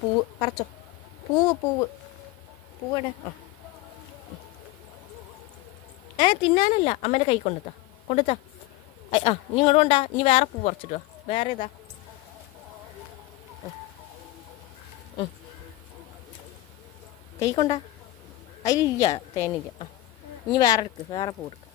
പൂവ് പറിച്ചോ. പൂവ് പൂവ് പൂവടെ. തിന്നാനല്ല, അമ്മേൻ്റെ കൈ കൊണ്ടുത്താ കൊണ്ടുത്താ. ഇനി ഇങ്ങോട്ട് കൊണ്ടാ. ഇനി വേറെ പൂ പറിച്ചിട്ട് വാ. വേറെ ഇതാ കൈ കൊണ്ടാ. അതിലില്ല, തേനില്ല. ഇനി വേറെ എടുക്ക്, വേറെ പൂ എടുക്ക്.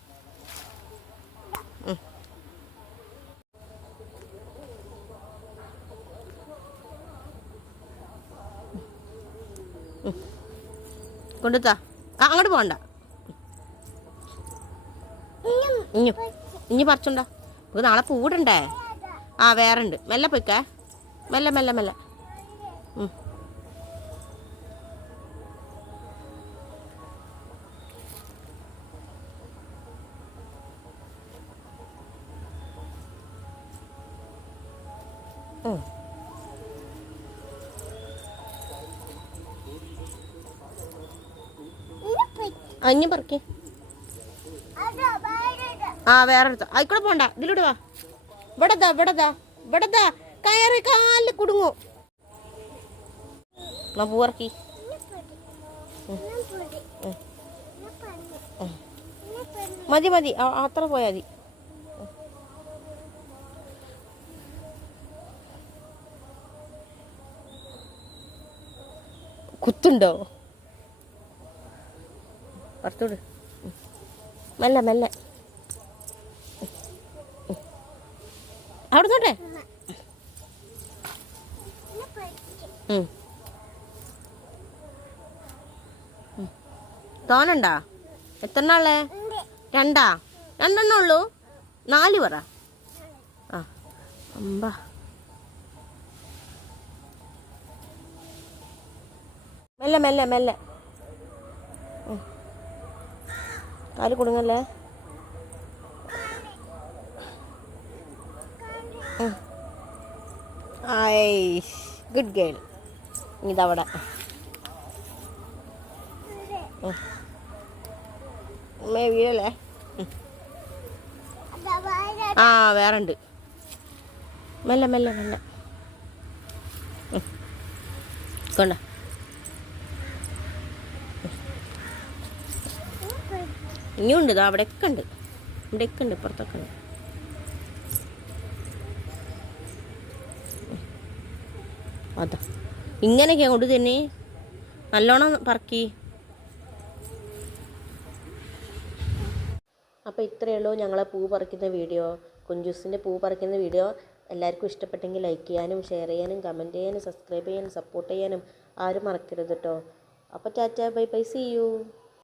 കൊണ്ടുത്താ. അങ്ങോട്ട് പോകണ്ട. ഇനി പറിച്ചുണ്ടോ. നമുക്ക് നാളെ പൂവിടണ്ടേ. വേറെ ഉണ്ട്. മെല്ലെ പോയിക്കേ. മെല്ലെ മെല്ലെ മെല്ലെ. ഇനി പറിക്കേ. വേറെ എടുത്തോ. ആയിക്കൂടെ പോണ്ട. ഇതിലൂടെ വാ. ഇവിടെതാ ഇവിടെതാ ഇവിടെതാ. കയറി കാലിൽ കുടുങ്ങൂ. പൂ ഇറക്കി. മതി മതി, അത്ര പോയാൽ മതി. കുത്തുണ്ടോ? പുറത്തോട്. മെല്ലെ മെല്ലെ. അവിടെ തൊട്ടെ. തോനണ്ടാ? എത്രണ്ണുള്ളേ? രണ്ടാ? രണ്ടെണ്ണം ഉള്ളൂ? 4 പറ. അമ്പാ. മെല്ലെ മെല്ലെ മെല്ലെ. കാല് കൊടുങ്ങല്ലേ. Good girl. ഇതവിടെ. വീഴല്ലേ. വേറെ ഉണ്ട്. മെല്ലെ മെല്ലെ മെല്ലെ കൊണ്ട. ഇനിയുണ്ട്. ഇതാ അവിടെയൊക്കെ ഉണ്ട്. ഇവിടെയൊക്കെ ഉണ്ട്. ഇപ്പുറത്തൊക്കെ ഉണ്ട്. അതാ ഇങ്ങനെയൊക്കെ കൊണ്ട് തന്നെ നല്ലോണം പറക്കി. അപ്പോൾ ഇത്രയേ ഉള്ളൂ ഞങ്ങളെ പൂ പറിക്കുന്ന വീഡിയോ. കുഞ്ചൂസിൻ്റെ പൂ പറിക്കുന്ന വീഡിയോ എല്ലാവർക്കും ഇഷ്ടപ്പെട്ടെങ്കിൽ ലൈക്ക് ചെയ്യാനും ഷെയർ ചെയ്യാനും കമൻറ്റ് ചെയ്യാനും സബ്സ്ക്രൈബ് ചെയ്യാനും സപ്പോർട്ട് ചെയ്യാനും ആരും മറക്കരുത് കേട്ടോ. അപ്പോൾ tata bye bye, see U.